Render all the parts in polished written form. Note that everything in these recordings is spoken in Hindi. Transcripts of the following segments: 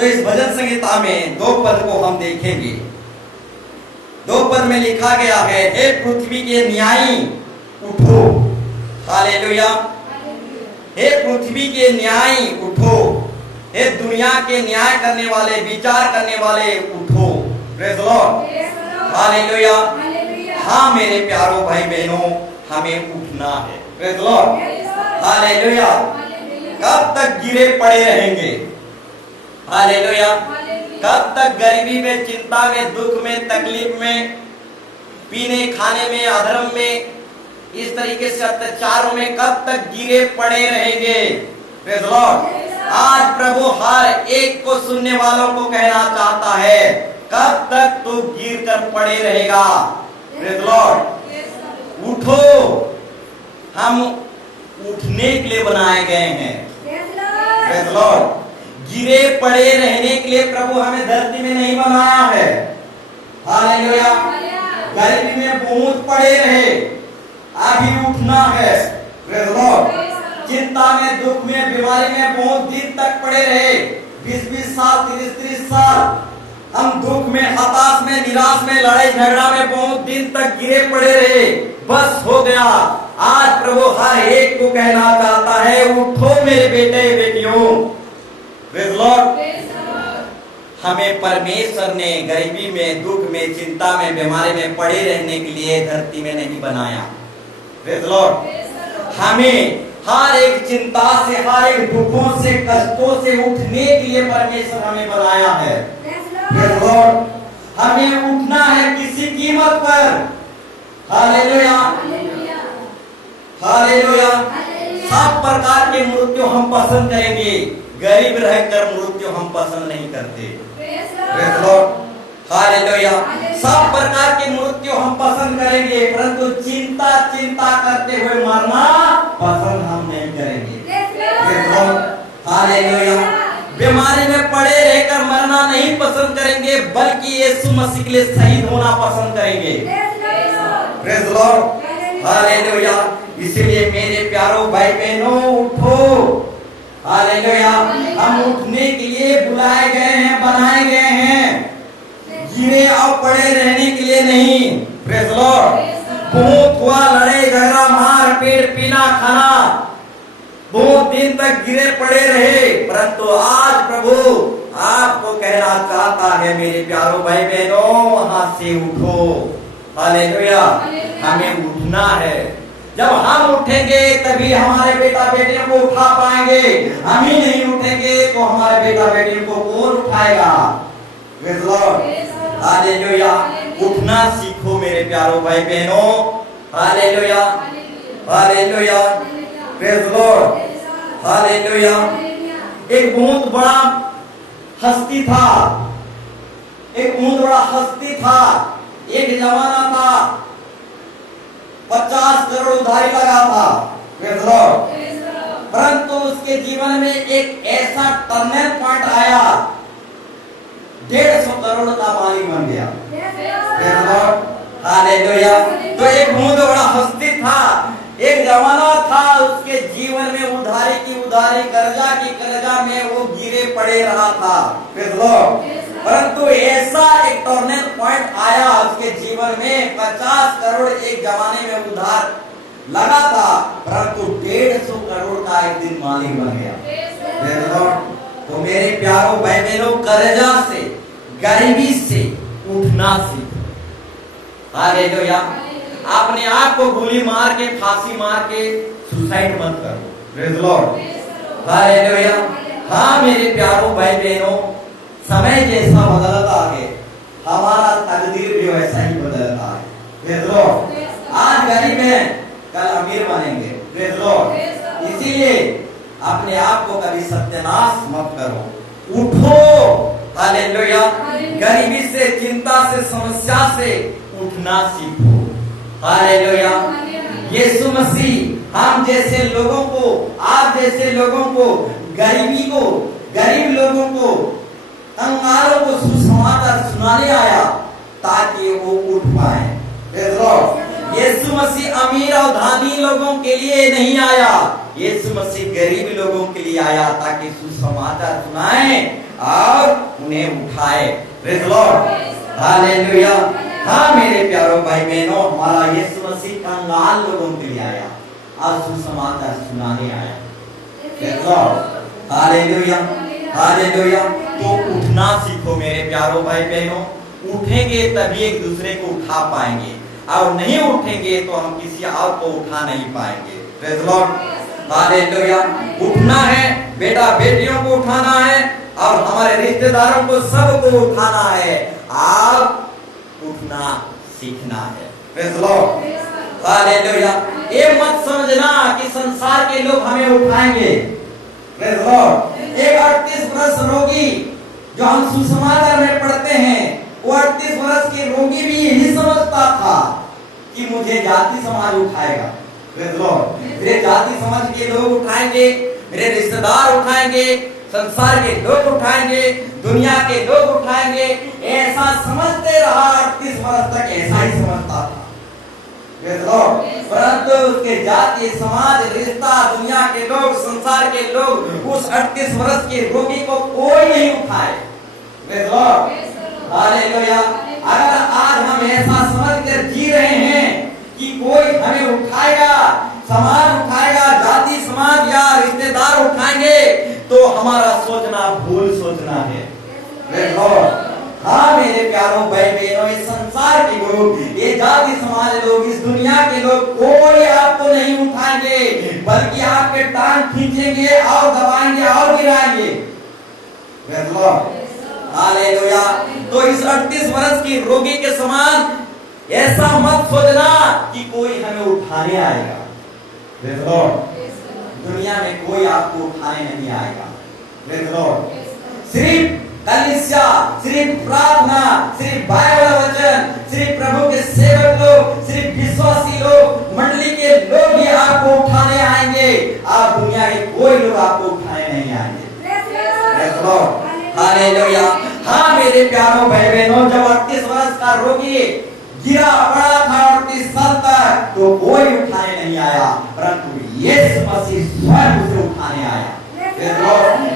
तो इस भजन संहिता में 2 पद को हम देखेंगे। 2 पद में लिखा गया है, हे पृथ्वी के न्यायी उठो। हालेलुया। हे पृथ्वी के न्यायी उठो, हे दुनिया के न्याय करने वाले, विचार करने वाले उठो। Praise the Lord. हालेलुया। हाँ मेरे प्यारों भाई बहनों, हमें उठना है। Praise the Lord. हालेलुया। कब तक गिरे पड़े रहेंगे? हालेलुया। कब तक गरीबी में, चिंता में, दुख में, तकलीफ में, पीने खाने में, अधर्म में, इस तरीके से अत्याचारों में कब तक गिरे पड़े रहेंगे? Praise the Lord. आज प्रभु हर एक को, सुनने वालों को कहना चाहता है, कब तक तू गिर कर पड़े रहेगा? Praise the Lord. उठो, हम उठने के लिए बनाए गए हैं। Praise the Lord. गिरे पड़े रहने के लिए प्रभु हमें धरती में नहीं बनाया है। हालेलुया। गरीबी में बहुत पड़े रहे, अभी उठना है। Praise the Lord. चिंता में, दुख में, बीमारी में बहुत दिन तक पड़े रहे, 20-20 साल, 30-30 साल हम दुख में, हताश में, निराश में, लड़ाई झगड़ा में बहुत दिन तक गिरे पड़े रहे, बस हो गया। आज प्रभु हर एक को कहना चाहता है, उठो मेरे बेटे बेटियों। Praise the Lord. हमें परमेश्वर ने गरीबी में, दुख में, चिंता में, बीमारी में पड़े रहने के लिए धरती में नहीं बनाया। Praise the Lord. हमें हर एक चिंता से, हर एक दुखों से, कष्टों से उठने के लिए परमेश्वर हमें बनाया है। Praise the Lord. हमें उठना है किसी कीमत पर। हालेलुया। हालेलुया। सब प्रकार के मृत्यु हम पसंद करेंगे, गरीब रहकर मृत्यु हम पसंद नहीं करते। Praise the Lord. हालेलुया। सब प्रकार की मृत्यु हम पसंद करेंगे, परंतु चिंता करते हुए मरना पसंद हम नहीं करेंगे। हालेलुया। बीमारी में पड़े रहकर मरना नहीं पसंद करेंगे, बल्कि यीशु मसीह के लिए शहीद होना पसंद करेंगे। Praise the Lord. हालेलुया। इसलिए मेरे प्यारों भाई बहनों, उठो। हालेलुया। हम उठने के लिए बुलाए गए हैं, बनाए गए हैं, गिरे और पड़े रहने के लिए नहीं। Praise the Lord. बहुत हुआ, लड़ाई झगड़ा, मार पीट, पीना खाना, बहुत दिन तक गिरे पड़े रहे, परंतु आज प्रभु आपको कहना चाहता है, मेरे प्यारों भाई बहनों, वहां से उठो। हालेलुया। हमें उठना है। जब हम उठेंगे तभी हमारे बेटा बेटियों को उठा पाएंगे। हम ही नहीं उठेंगे तो हमारे बेटा बेटियों को कौन उठाएगा? Praise the Lord. हालेलुया। उठना सीखो मेरे प्यारों भाई बहनों। Hallelujah. Hallelujah. Praise the Lord. Hallelujah. एक बहुत बड़ा हस्ती था, एक बहुत बड़ा हस्ती था। एक जमाना था, 50 करोड़ उधारी लगा था। Praise the Lord. परंतु उसके जीवन में एक ऐसा टर्निंग पॉइंट आया, 150 करोड़ का मालिक बन गया। Praise the Lord. हालेलुया। तो एक बहुत बड़ा हस्ती था, एक जमाना था, उसके जीवन में उधारी की उधारी, कर्जा की कर्जा में वो गिरे पड़े रहा था। Praise the Lord. परंतु ऐसा एक टर्निंग पॉइंट आया उसके जीवन में, 50 करोड़ एक जमाने में उधार लगा था, परंतु 150 करोड़ का एक दिन मालिक बन गया। Praise the Lord. तो मेरे प्यारों भाई बहनों, कर्जा से, गरीबी से उठना सीखो। हालेलुया। अपने आप को गोली मार के, फांसी मार के सुसाइड मत करो। Praise the Lord. हालेलुया। हाँ मेरे प्यारों भाई बहनों, समय जैसा बदलता है, हमारा तकदीर भी वैसा ही बदलता है। Praise the Lord. आज गरीब हैं, कल अमीर बनेंगे। Praise the Lord. इसीलिए अपने आप को कभी सत्यानाश मत करो, उठो। हालेलुया। गरीबी से, चिंता से, समस्या से उठना सीखो। हालेलुया। यीशु मसीह हम जैसे लोगों को, आप जैसे लोगों को, गरीबी को, गरीब लोगों को, कंगालों को सुसमाचार सुनाने आया ताकि वो उठ पाए। Praise the Lord. Yeshu Masih अमीर और धनी लोगों के लिए नहीं आया, यीशु मसीह गरीब लोगों के लिए आया ताकि सुसमाचार सुनाए और उन्हें उठाए। Praise Lord, hallelujah. हाँ मेरे प्यारों भाई बहनों, हमारा यीशु मसीह कंगाल लोगों के लिए आया, आज सुसमाचार सुनाने आया। Praise Lord, hallelujah, hallelujah. तो उठना सीखो मेरे प्यारों भाई बहनों। उठेंगे तभी एक दूसरे को उठा पाएंगे, और नहीं उठेंगे तो हम किसी और को उठा नहीं पाएंगे। Praise Lord, hallelujah. उठना है, बेटा बेटियों को उठाना है, और हमारे रिश्तेदारों को सबको उठाना है। आप उठना सीखना है। Praise Lord, hallelujah. ये मत समझना कि संसार के लोग हमें उठाएंगे। प्रेज़ लॉर्ड, एक 38 वर्ष रोगी जो हम सुसमाचार में पढ़ते हैं, वो 38 वर्ष के रोगी भी यही समझता था कि मुझे जाति समाज उठाएगा। प्रेज़ लॉर्ड, मेरे जाति समाज के लोग उठाएंगे, मेरे रिश्तेदार उठाएंगे, संसार के लोग उठाएंगे, दुनिया के लोग उठाएंगे। ऐसा समझते रहा 38 वर्ष तक, ऐसा ही समझता था। प्रेज़ लॉर्ड, परंतु उसके जाति समाज रिश्ता दुनिया के लोग संसार के लोग उस 38 वर्ष के रोगी को कोई नहीं उठाए। Praise Lord, hallelujah. अगर आज हम ऐसा समझकर जी रहे हैं कि कोई हमें उठाएगा, समाज उठाएगा, जाति समाज या रिश्तेदार उठाएंगे, तो हमारा सोचना भूल सोचना है। प्रेज़ लॉर्ड, हाँ मेरे प्यारों भाई बहनों, इस संसार के लोग, ये जाति समाज लोग, इस दुनिया के लोग कोई आपको नहीं उठाएंगे, बल्कि आपके टांग खींचेंगे और दबाएंगे और गिराएंगे। Praise Lord, hallelujah. तो इस 38 वर्ष की रोगी के समान ऐसा मत सोचना कि कोई हमें उठाने आएगा। प्रेज़ लॉर्ड, दुनिया में कोई आपको उठाने नहीं आएगा। प्रेज़ लॉर्ड, सिर्फ कलीसिया, सिर्फ प्रार्थना, सिर्फ बाइबल वचन, सिर्फ प्रभु के सेवक लोग, सिर्फ विश्वासी लोग, मंडली के लोग ही आपको उठाने आएंगे। आप दुनिया के कोई लोग आपको उठाने नहीं आएंगे। Praise Lord, hallelujah. हाँ मेरे प्यारों भाई बहनों, जब 38 वर्ष का रोगी गिरा पड़ा था 38 साल तक, तो कोई उठाने नहीं आया, परंतु यीशु मसीह स्वयं उसे उठाने आया।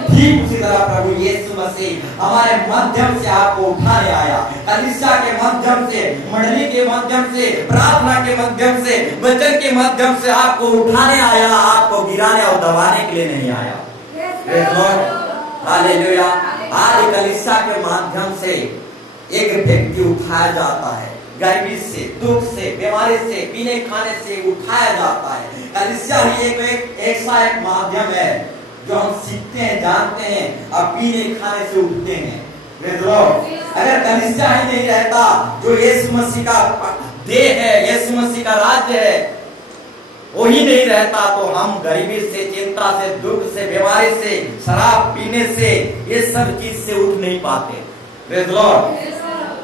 ठीक उसी तरह प्रभु यीशु मसीह हमारे माध्यम से आपको उठाने आया, कलीसिया के माध्यम से, मंडली के माध्यम से, प्रार्थना के माध्यम से, वचन के माध्यम से आपको उठाने आया, आपको गिराने और दबाने के लिए नहीं आया। Praise Lord, hallelujah. आज कलीसिया के माध्यम से एक व्यक्ति उठाया जाता है, गरीबी से, दुख से, बीमारी से, पीने खाने से उठाया जाता है। कलीसिया ही एक ऐसा एक माध्यम है जो हम सीखते हैं, जानते हैं, और पीने खाने से उठते हैं। प्रेज़ लॉर्ड, अगर कलीसिया ही नहीं रहता जो यीशु मसीह का देह है, यीशु मसीह का राज्य है, वही नहीं रहता, तो हम गरीबी से, चिंता से, दुख से, बीमारी से, शराब पीने से, ये सब चीज से उठ नहीं पाते। Praise Lord,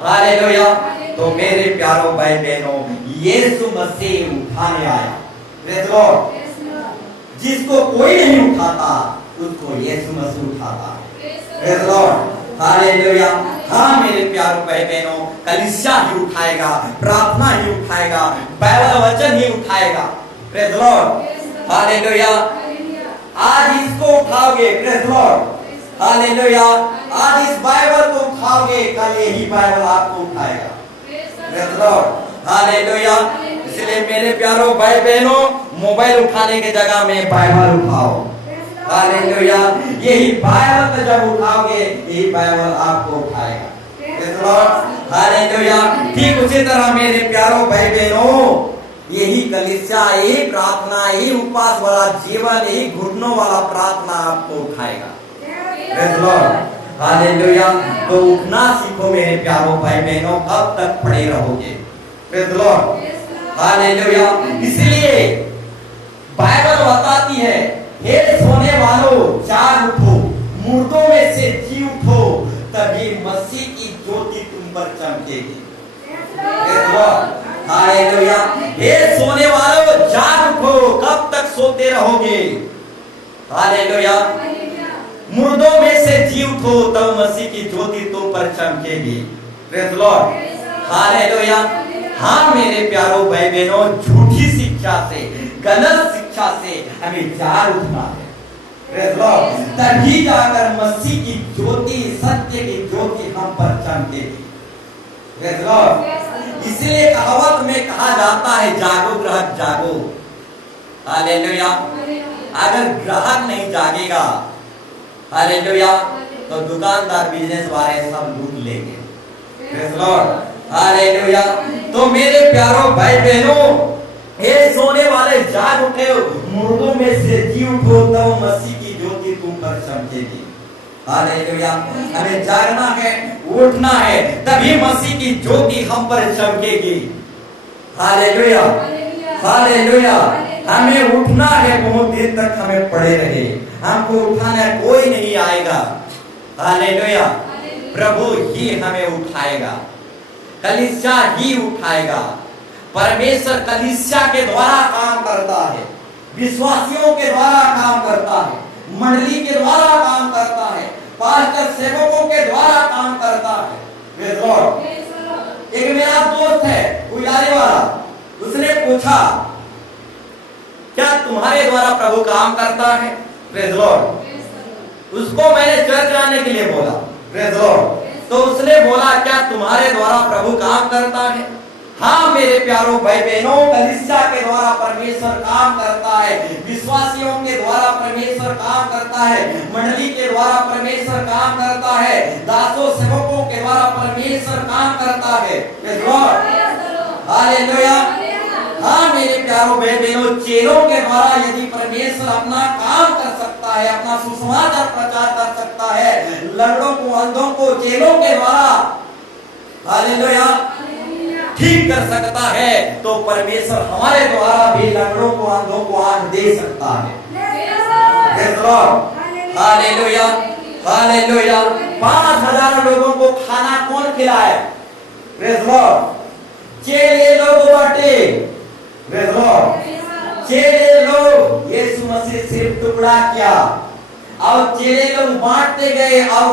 hallelujah. तो मेरे प्यारों भाई बहनों, यीशु मसीह उठाने आया। प्रेज़ लॉर्ड, जिसको कोई नहीं उठाता उसको यीशु मसीह उठाता। Praise Lord, hallelujah. हाँ मेरे प्यारों भाई बहनों, कलीसिया ही उठाएगा, प्रार्थना ही उठाएगा, बाइबल वचन ही उठाएगा। Praise Lord, hallelujah. आज इसको उठाओगे, प्रेज़ लॉर्ड, हालेलुया। आज इस बाइबल को उठाओगे, कल यही बाइबल आपको उठाएगा। Praise Lord, hallelujah. इसलिए मेरे प्यारों भाई बहनों, मोबाइल उठाने के जगह में बाइबल उठाओ। हालेलुया। यही बाइबल जब उठाओगे, यही बाइबल आपको उठाएगा। Praise Lord, hallelujah. ठीक उसी तरह मेरे प्यारों भाई बहनों, यही कलीसिया, यही प्रार्थना, यही उपवास वाला जीवन, यही घुटनों वाला प्रार्थना आपको उठाएगा। Praise Lord, hallelujah. तो उठना सीखो मेरे प्यारों भाई बहनों, कब तक पड़े रहोगे? Praise Lord, hallelujah. इसलिए बाइबल बताती है, हे सोने वालों जाग उठो, मुर्दों में से जी उठो, तभी मसीह की ज्योति तुम पर चमकेगी। Praise Lord, hallelujah. हे सोने वालों जाग उठो, कब तक सोते रहोगे? हालेलुया। मुर्दों में से जी उठो, तब मसीह की ज्योति तुम पर चमकेगी। Praise Lord, hallelujah. हाँ मेरे प्यारों भाई बहनों, झूठी शिक्षा से, गलत शिक्षा से हमें जाग उठना है। प्रेज़ लॉर्ड, तभी जाकर मसीह की ज्योति, सत्य की ज्योति ज्योति हम पर चमकेगी। Praise Lord। इसलिए कहावत में कहा जाता है जागो ग्राहक जागो। हालेलुया। अगर ग्राहक नहीं जागेगा, हालेलुया, तो दुकानदार बिजनेस वाले सब लूट लेंगे। Praise Lord। हालेलुया। तो मेरे प्यारों भाई बहनों, हे सोने वाले जाग उठे, मुर्दों में से जी उठो, तब मसीह की ज्योति तुम पर चमकेगी। हालेलुया। हमें जागना है, उठना है, तभी मसीह की ज्योति हम पर चमकेगी। Hallelujah, hallelujah. हमें उठना है, बहुत देर तक हमें पड़े रहे, हमको उठाना कोई नहीं आएगा। हालेलुया। प्रभु ही हमें उठाएगा, कलीसिया ही उठाएगा। परमेश्वर कलीसिया के द्वारा काम करता है, विश्वासियों के द्वारा काम करता है, मंडली के द्वारा काम करता है, पास्टर सेवकों के द्वारा काम करता है। Praise Lord। एक मेरा दोस्त है उजाले वाला, उसने पूछा क्या तुम्हारे द्वारा प्रभु काम करता है? Praise Lord। उसको मैंने चर्च आने के लिए बोला। Praise Lord। तो उसने बोला क्या तुम्हारे द्वारा प्रभु काम करता है? हाँ मेरे प्यारों भाई बहनों, कलीसिया के द्वारा परमेश्वर काम करता है, विश्वासियों के द्वारा परमेश्वर काम करता है, मंडली के द्वारा परमेश्वर काम करता है, दासों सेवकों के द्वारा परमेश्वर काम करता है। हालेलुया। हाँ मेरे प्यारों भाई बहनों, चेलों के द्वारा यदि परमेश्वर अपना काम कर सकता है, अपना सुसमाचार प्रचार कर सकता है, लंगड़ों को, अंधों को चेलों के द्वारा, हालेलुया, ठीक कर सकता है, तो परमेश्वर हमारे द्वारा भी लंगड़ों को, अंधों को आंख दे सकता है। Hallelujah, hallelujah. 5,000 लोगों को खाना कौन खिलाए? Praise Lord. चेले लोग बांटे। Praise Lord. चेले लोग, यीशु मसीह सिर्फ टुकड़ा किया और चेले लोग बांटते गए और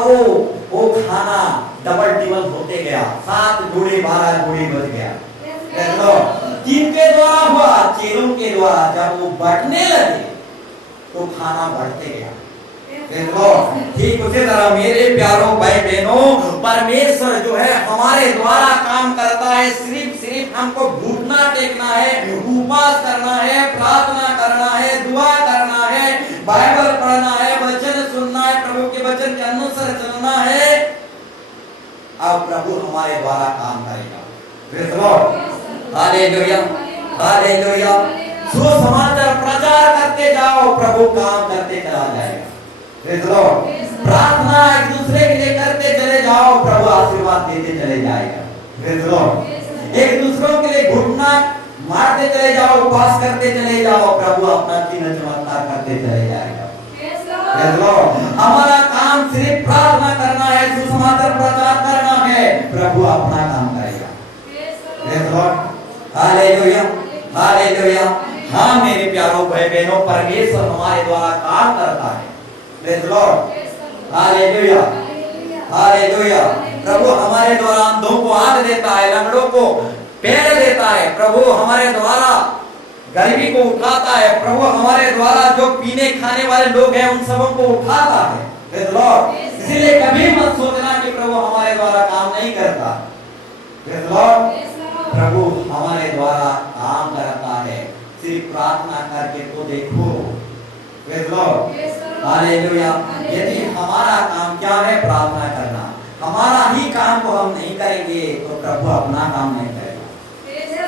वो खाना डबल टिबल होते गया, 7 गुणे 12 गुणे बढ़ गया। किनके द्वारा हुआ? चेलों के द्वारा। जब वो बढ़ने लगे तो खाना बढ़ते गया। ठीक उसी तरह मेरे प्यारों भाई बहनों, परमेश्वर जो है हमारे द्वारा काम करता है। सिर्फ हमको घुटना टेकना है, उपवास करना है, प्रार्थना करना है, दुआ करना है, बाइबल पढ़ना है, वचन सुनना है, प्रभु के वचन के अनुसार चलना है, अब प्रभु हमारे द्वारा काम करेगा। Praise Lord. Hallelujah, hallelujah. सुसमाचार प्रचार करते जाओ, प्रभु काम करते चला जाएगा। Praise Lord. प्रार्थना एक दूसरे के लिए करते चले जाओ, प्रभु आशीर्वाद देते चले जाएगा। Praise Lord. एक दूसरों के लिए घुटना मारते चले जाओ, उपवास करते चले जाओ, प्रभु अपना चिन्ह चमत्कार करते चले जाएगा। Praise Lord. हमारा काम सिर्फ प्रार्थना करना है, सुसमाचार प्रचार करना है, प्रभु अपना काम करेगा। Praise Lord. Hallelujah, hallelujah. हाँ मेरे प्यारों भाई बहनों, परमेश्वर हमारे द्वारा काम करता है। Praise Lord. Hallelujah, hallelujah. प्रभु हमारे द्वारा अंधों को आंख देता है, लंगड़ों को पैर देता है, प्रभु हमारे द्वारा गरीबी को उठाता है, प्रभु हमारे द्वारा जो पीने खाने वाले लोग हैं उन सबों को उठाता है। Praise Lord. इसलिए कभी मत सोचना कि प्रभु हमारे द्वारा काम नहीं करता। Praise Lord. प्रभु हमारे द्वारा काम करता है, सिर्फ प्रार्थना करके तो देखो। Praise Lord. हालेलुया। यदि हमारा काम क्या है? प्रार्थना करना, हमारा ही काम को हम नहीं करेंगे तो प्रभु अपना काम नहीं करेगा।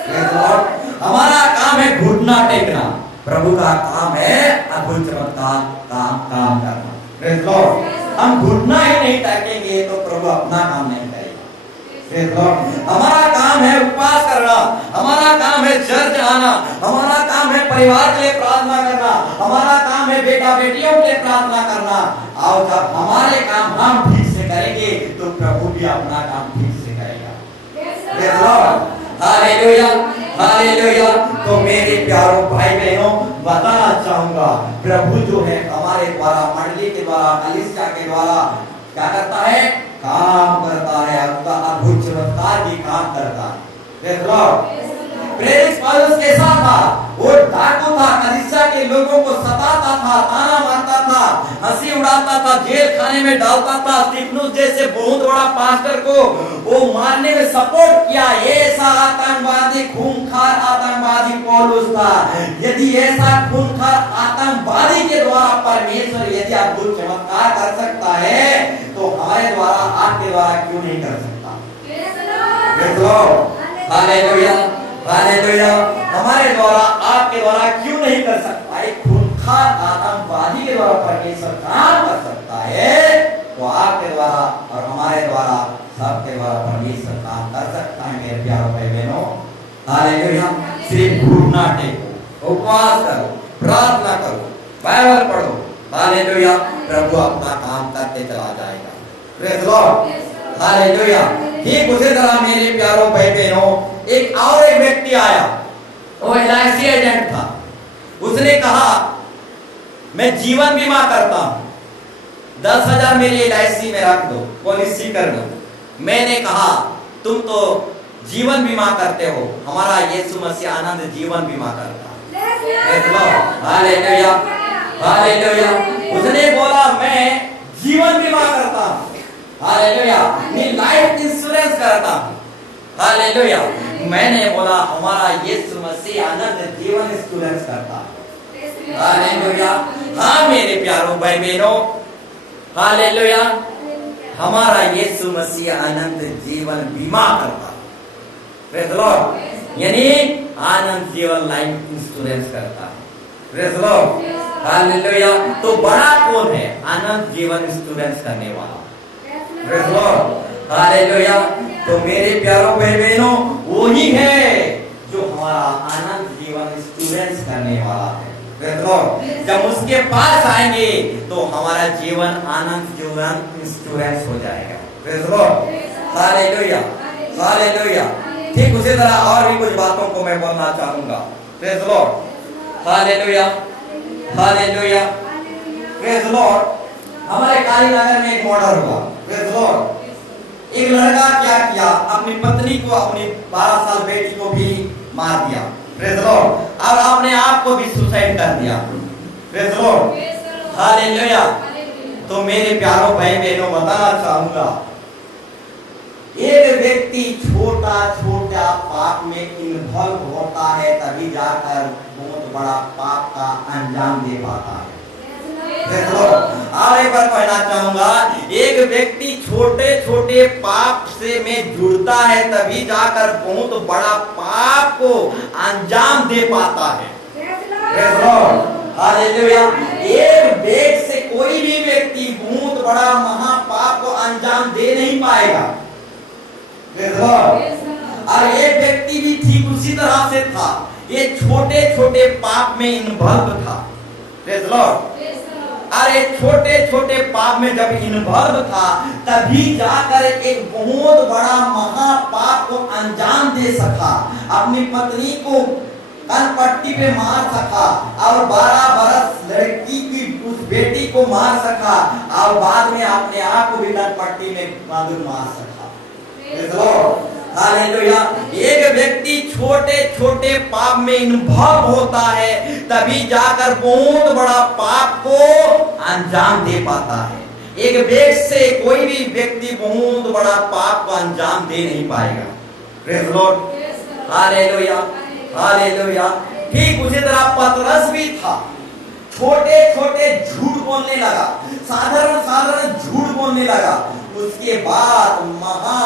Praise Lord. हमारा काम है घुटना टेकना, प्रभु का काम है अद्भुत चमत्कार काम करना। Praise Lord. हम घुटना ही नहीं टेकेंगे तो प्रभु अपना काम नहीं करेगा। Praise Lord. हमारा काम है उपवास करना, हमारा काम है चर्च आना, हमारा काम है परिवार के लिए प्रार्थना करना, हमारा काम है बेटा बेटियों के लिए प्रार्थना करना। और जब हमारे काम हम ठीक से करेंगे तो प्रभु भी अपना काम ठीक से करेगा। Praise Lord. Hallelujah, hallelujah. तो मेरे प्यारों भाई बहनों, बताना चाहूंगा, प्रभु जो है हमारे द्वारा, मंडली के द्वारा, कलीसिया के द्वारा क्या करता है? काम करता है, आपका अद्भुत चमत्कार भी काम करता है। Praise Lord. प्रेरित पौलुस कैसा था? वो डाकू था, कलीसिया के लोगों को सताता था, ताना मारता था, हंसी उड़ाता था, जेल खाने में डालता था। स्टीफनुस जैसे बहुत बड़ा पास्टर को वो मारने में सपोर्ट किया। ऐसा आतंकवादी, खूंखार आतंकवादी पौलुस था। यदि ऐसा खूंखार आतंकवादी के द्वारा परमेश्वर यदि अद्भुत चमत्कार कर सकता है तो हमारे द्वारा, आपके द्वारा क्यों नहीं कर सकता? Hallelujah, hallelujah. हमारे द्वारा, आपके द्वारा क्यों नहीं कर सकता? एक खूंखार आतंकवादी के द्वारा परमेश्वर काम कर सकता है, तो आपके द्वारा और हमारे द्वारा, सबके द्वारा परमेश्वर काम कर सकता है। मेरे प्यारे भाई बहनों, हालेलुया। सिर्फ भूख ना टेको, उपवास करो, प्रार्थना करो, बाइबल पढ़ो, हालेलुया, प्रभु अपना काम करते चला जाएगा। Praise Lord, hallelujah. ठीक उसी तरह मेरे प्यारों भाई बहनों, एक व्यक्ति आया, वो एलआईसी एजेंट था। उसने कहा मैं जीवन बीमा करता हूं, 10,000 मेरी एलआईसी में रख दो, पॉलिसी कर दो। मैंने कहा तुम तो जीवन बीमा करते हो, हमारा यीशु मसीह आनंद जीवन बीमा करता है। Hallelujah, hallelujah. उसने बोला मैं जीवन बीमा करता हूं, हालेलुया, मैं लाइफ इंश्योरेंस करता हूं, हालेलुया। मैंने बोला हमारा यीशु मसीह आनंद जीवन इंश्योरेंस करता है, हालेलुया। हाँ मेरे प्यारों भाई बहनों, हालेलुया, हमारा यीशु मसीह आनंद जीवन बीमा करता है। प्रेज़ लॉर्ड, यानी आनंद जीवन लाइफ इंश्योरेंस करता है। Praise Lord, hallelujah. तो बड़ा कौन है? आनंद जीवन इंश्योरेंस करने वाला। Praise Lord, hallelujah. तो मेरे प्यारों भाई बहनों, वो ही है जो हमारा आनंद जीवन इंश्योरेंस करने वाला है। प्रेज़ लॉर्ड, जब उसके पास आएंगे तो हमारा जीवन आनंद जीवन इंश्योरेंस हो जाएगा। Praise Lord, hallelujah, hallelujah. ठीक उसी तरह और भी कुछ बातों को मैं बोलना चाहूंगा। Praise Lord, hallelujah, hallelujah, praise Lord. हमारे कालीनगर में एक मर्डर हुआ। प्रेज़ लॉर्ड, एक लड़का क्या किया, अपनी पत्नी को, अपनी 12 साल बेटी को भी मार दिया। प्रेज़ लॉर्ड, और अपने आप को भी सुसाइड कर दिया। Praise Lord, hallelujah. तो मेरे प्यारों भाई बहनों, बताना चाहूंगा, एक व्यक्ति छोटा छोटा पाप में इन्वॉल्व होता है, तभी जाकर बहुत बड़ा पाप का अंजाम दे पाता है। और एक बार कहना चाहूंगा, एक व्यक्ति छोटे छोटे पाप से में जुड़ता है, तभी जाकर बहुत बड़ा पाप को अंजाम दे पाता है। हालेलुया। एक व्यक्ति से कोई भी व्यक्ति बहुत बड़ा महापाप को अंजाम दे नहीं पाएगा। और एक व्यक्ति भी ठीक उसी तरह से था, ये छोटे छोटे पाप में इन्वॉल्व था। प्रेज़ लॉर्ड, अरे छोटे छोटे पाप में जब इन्वॉल्व था, तभी जाकर एक बहुत बड़ा महापाप को अंजाम दे सका। अपनी पत्नी को कनपट्टी पे मार सका, और 12 बरस लड़की की उस बेटी को मार सका, और बाद में अपने आप को भी कनपट्टी में मार सका। हालेलुया। एक व्यक्ति छोटे छोटे पाप में इन्वॉल्व होता है, तभी जाकर बहुत बड़ा पाप को अंजाम दे पाता है। एक व्यक्ति से कोई भी व्यक्ति बहुत बड़ा पाप को अंजाम दे नहीं पाएगा। Praise Lord, hallelujah, hallelujah. ठीक उसी तरह पतरस भी था, छोटे छोटे झूठ बोलने लगा, साधारण साधारण झूठ बोलने लगा। उसके बाद महा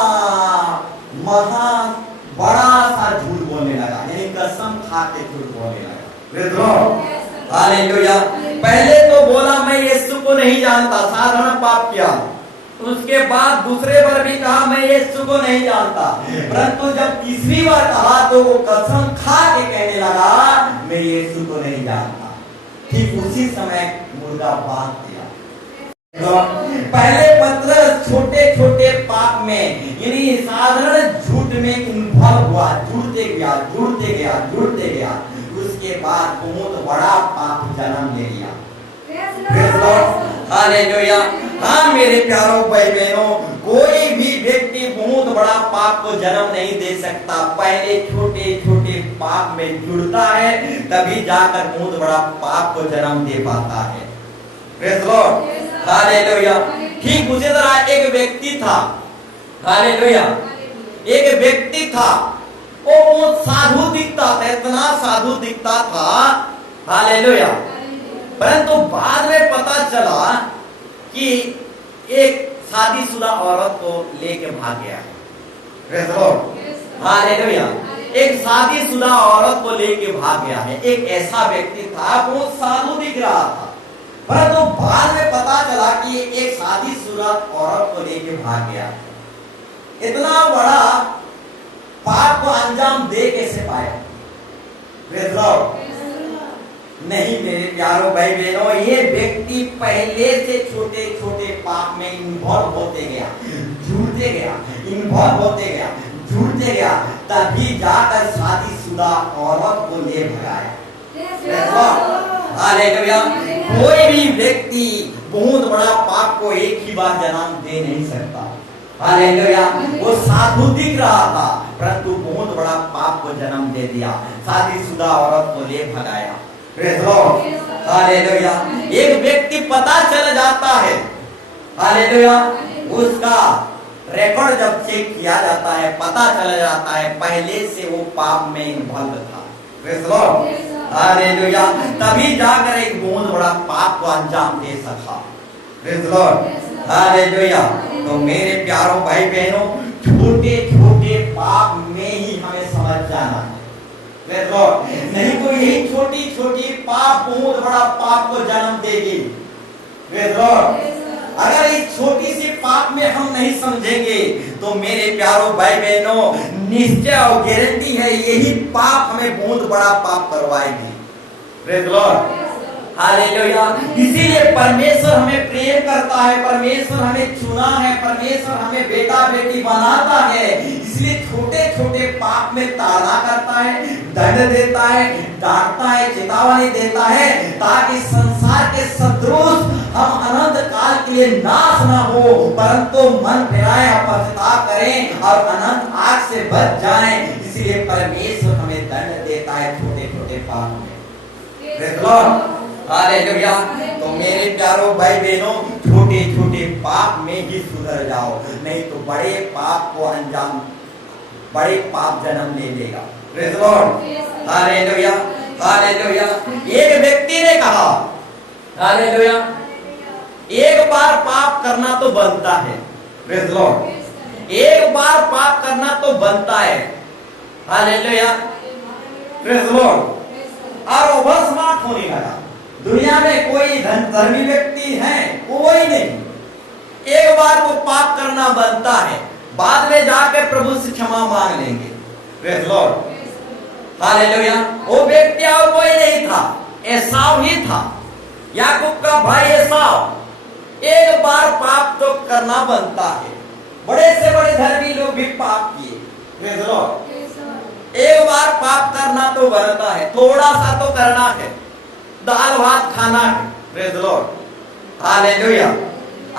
बड़ा सा झूठ बोलने लगा, यानी कसम खा के झूठ बोलने लगा। Praise Lord, hallelujah. पहले तो बोला मैं यीशु को नहीं जानता, साधारण पाप किया। उसके बाद दूसरे बार भी कहा मैं यीशु को नहीं जानता, परंतु जब तीसरी बार कहा तो वो कसम खा के कहने लगा मैं यीशु को नहीं जानता। ठीक उसी समय मुर्दा बांध दिया। पहले पतरस छोटे छोटे पाप में, यानी साधारण झूठ में इन्वॉल्व हुआ, जुड़ते गया जुड़ते गया जुड़ते गया। उसके बाद बहुत बड़ा पाप जन्म ले लिया। हालेलुया। हाँ मेरे प्यारों भाई बहनों, कोई भी व्यक्ति बहुत बड़ा पाप को जन्म नहीं दे सकता। पहले छोटे छोटे पाप में जुड़ता है, तभी जाकर बहुत बड़ा पाप को जन्म दे पाता है। Praise Lord, hallelujah. ठीक उसी तरह एक व्यक्ति था, हालेलुया, एक व्यक्ति था, वो साधु दिखता था, इतना साधु दिखता था, हालेलुया, परंतु बाद में पता चला कि एक शादीशुदा औरत को लेके भाग गया है। Praise Lord, hallelujah. एक शादीशुदा औरत को लेके भाग गया है। एक ऐसा व्यक्ति था, वो साधु दिख रहा था, परंतु बाद में पता चला कि एक शादीशुदा औरत को लेके भाग गया। इतना बड़ा पाप को अंजाम दे कैसे पाया? प्रेज़ लॉर्ड, नहीं मेरे प्यारो भाई बहनों, ये व्यक्ति पहले से छोटे छोटे पाप में इन्वॉल्व होते गया, जुड़ते गया, इन्वॉल्व होते गया, जुड़ते गया, तभी जाकर शादीशुदा औरत को ले भगाया। हालेलुया। कोई भी व्यक्ति बहुत बड़ा पाप को एक ही बार जन्म दे नहीं सकता। हालेलुया। वो साधु दिख रहा था, परंतु बहुत बड़ा पाप को जन्म दे दिया, शादीशुदा औरत को ले भगाया। Praise Lord, hallelujah. एक व्यक्ति पता चल जाता है, हालेलुया, उसका रिकॉर्ड जब चेक किया जाता है, पता चल जाता है पहले से वो पाप में इन्वॉल्व था। Praise Lord, hallelujah. तभी जाकर एक बहुत बड़ा पाप को अंजाम दे सका। Praise Lord, hallelujah. तो मेरे प्यारों भाई बहनों, छोटे छोटे पाप में ही हमें समझ जाना है। प्रेज़ लॉर्ड, नहीं तो यही छोटी छोटी पाप बहुत बड़ा पाप को जन्म देगी। प्रेज़ लॉर्ड, अगर इस छोटी सी पाप में हम नहीं समझेंगे तो मेरे प्यारों भाई बहनों, निश्चय और गारंटी है यही पाप हमें बहुत बड़ा पाप करवाएगी। Praise Lord, hallelujah. इसीलिए परमेश्वर हमें प्रेम करता है, परमेश्वर हमें चुना है, परमेश्वर हमें बेटा बेटी बनाता है, इसलिए छोटे छोटे पाप में ताड़ना करता है, दंड देता है, डांटता है, चेतावनी देता है, ताकि संसार के सदृश हम अनंत काल के लिए नाश ना हो, परंतु मन फिराए, पश्चाताप करें और अनंत आग से बच जाएं। इसलिए परमेश्वर हमें दंड देता है छोटे छोटे पाप में। Praise Lord, hallelujah. तो मेरे प्यारों भाई बहनों, छोटे छोटे पाप में ही सुधर जाओ, नहीं तो बड़े पाप को अंजाम, बड़े पाप जन्म ले लेगा। Praise Lord, hallelujah, hallelujah. एक व्यक्ति ने कहा, हालेलुया, एक बार पाप करना तो बनता है। प्रेज़ लॉर्ड, एक बार पाप करना तो बनता है। Hallelujah, praise Lord. और वो स्मार्ट होने लगा। दुनिया में कोई धर्मी व्यक्ति है? कोई नहीं। एक बार को पाप करना बनता है, बाद में जाकर प्रभु से क्षमा मांग लेंगे। Praise Lord, hallelujah. वो व्यक्ति और कोई नहीं था, एसाव ही था, याकूब का भाई एसाव। एक बार पाप तो करना बनता है। बड़े से बड़े धर्मी लोग भी पाप किए। प्रेज़ लॉर्ड, एक बार पाप करना तो बनता है, थोड़ा सा तो करना है, दाल भात खाना है। Praise Lord, hallelujah.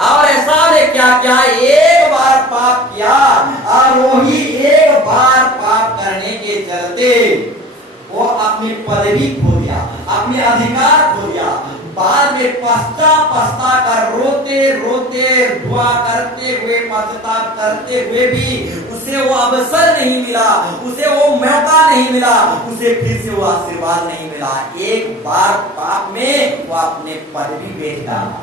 और ऐसा ने क्या किया? एक बार पाप किया और वही एक बार पाप करने के चलते वो अपनी पदवी खो दिया, अपने अधिकार खो दिया। बाद में पछता कर रोते रोते दुआ करते हुए, पश्चाताप करते हुए भी उसे वो अवसर नहीं मिला, उसे वो मौका नहीं मिला, उसे फिर से वो आशीर्वाद नहीं मिला। एक बार पाप में वो अपने पदवी बेच डाला।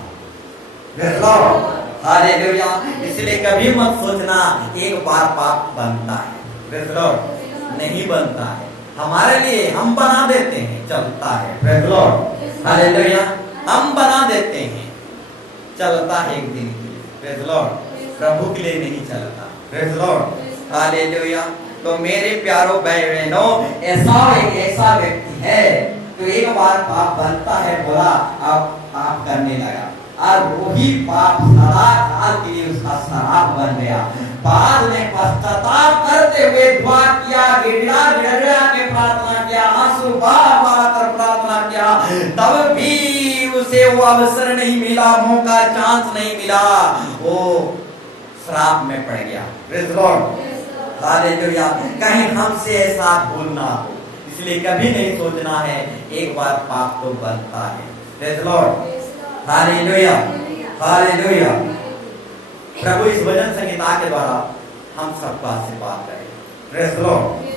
हालेलुया। इसलिए कभी मत सोचना एक बार पाप बनता है। नहीं बनता है। हमारे लिए हम बना देते हैं, चलता है। Praise Lord, hallelujah. हम बना देते हैं, चलता है एक दिन के लिए। प्रेज़ लॉर्ड, प्रभु के लिए नहीं चलता। Praise Lord, hallelujah. तो मेरे प्यारों भाई बहनों, ऐसा एक ऐसा व्यक्ति है तो एक बार पाप बनता है, बोला अब पाप करने लगा और वही पाप सदा काल के लिए उसका शराब बन गया। बाद में पश्चाताप करते हुए दुआ किया, गिड़गिड़ा के प्रार्थना किया, आंसू बहा कर प्रार्थना किया, तब भी उसे वो अवसर नहीं मिला, मौका चांस नहीं मिला, वो श्राप में पड़ गया। Praise Lord, hallelujah. कहीं हमसे ऐसा भूल ना हो, इसलिए कभी नहीं सोचना है एक बार पाप तो बनता है। Praise the Lord, hallelujah, hallelujah. प्रभु इस भजन संगीता के द्वारा हम सबका आशीर्वाद करें। Praise the Lord.